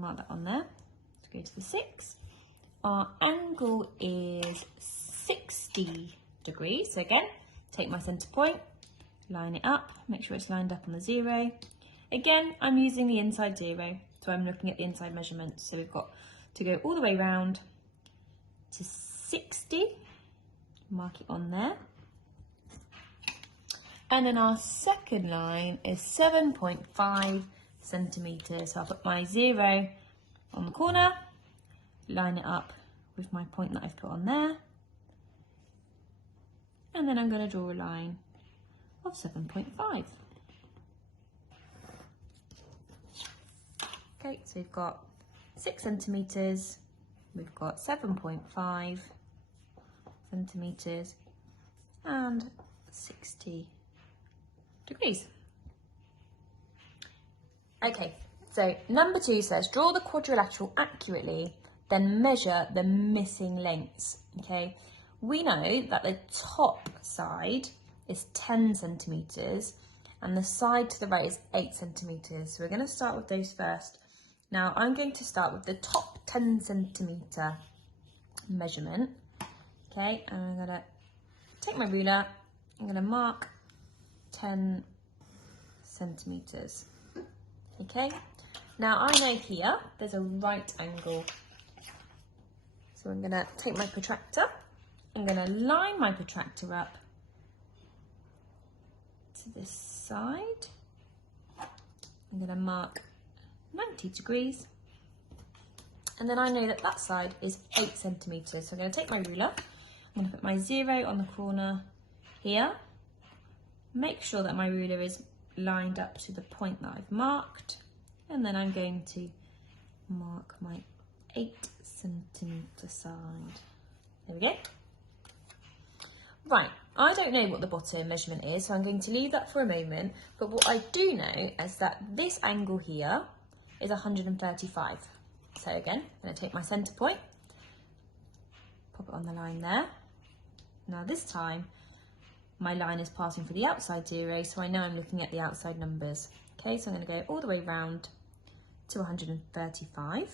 mark that on there. Let's go to the 6. Our angle is 60 degrees. So again, take my centre point, line it up, make sure it's lined up on the 0. Again, I'm using the inside 0, so I'm looking at the inside measurement. So we've got to go all the way round to 60, mark it on there. And then our second line is 7.5 centimetres. So I'll put my 0 on the corner, line it up with my point that I've put on there. And then I'm going to draw a line of 7.5. Okay, so we've got 6 centimetres, we've got 7.5 centimetres and 60 degrees. Okay, so number 2 says draw the quadrilateral accurately, then measure the missing lengths. Okay, we know that the top side is 10 centimetres and the side to the right is 8 centimetres. So we're going to start with those first. Now I'm going to start with the top 10 centimetre measurement. Okay, and I'm going to take my ruler, I'm going to mark 10 centimetres. Okay, now I know here there's a right angle. So I'm going to take my protractor, I'm going to line my protractor up to this side. I'm going to mark 90 degrees. And then I know that that side is 8 centimetres. So I'm going to take my ruler, I'm going to put my 0 on the corner here. Make sure that my ruler is lined up to the point that I've marked. And then I'm going to mark my 8 centimetre side. There we go. Right, I don't know what the bottom measurement is, so I'm going to leave that for a moment. But what I do know is that this angle here is 135. So again, I'm going to take my centre point, pop it on the line there. Now this time, my line is passing for the outside 0, so I know I'm looking at the outside numbers. Okay, so I'm going to go all the way round to 135.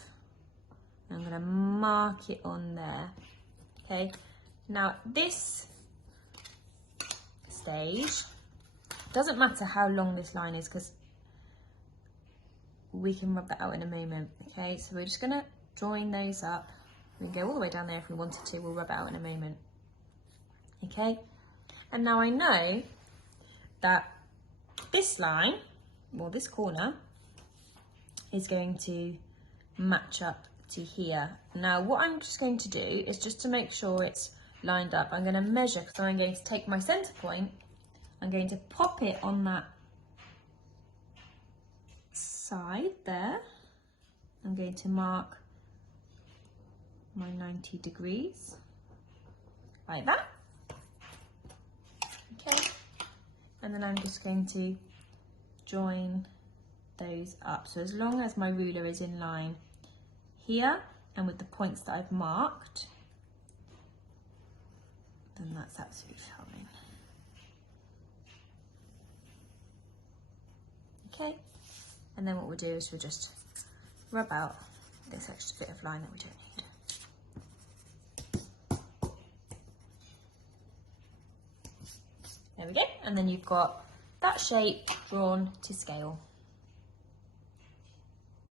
I'm going to mark it on there. Okay, now this stage, doesn't matter how long this line is because we can rub that out in a moment. Okay, so we're just going to join those up. We can go all the way down there if we wanted to, we'll rub it out in a moment. Okay, and now I know that this line, or this corner, is going to match up to here. Now what I'm just going to do is just to make sure it's lined up, I'm going to measure, because I'm going to take my centre point, I'm going to pop it on that side there. I'm going to mark my 90 degrees, like that. Okay, and then I'm just going to join those up. So as long as my ruler is in line here and with the points that I've marked, then that's absolutely fine. Okay, and then what we'll do is we'll just rub out this extra bit of line that we don't need. There we go, and then you've got that shape drawn to scale.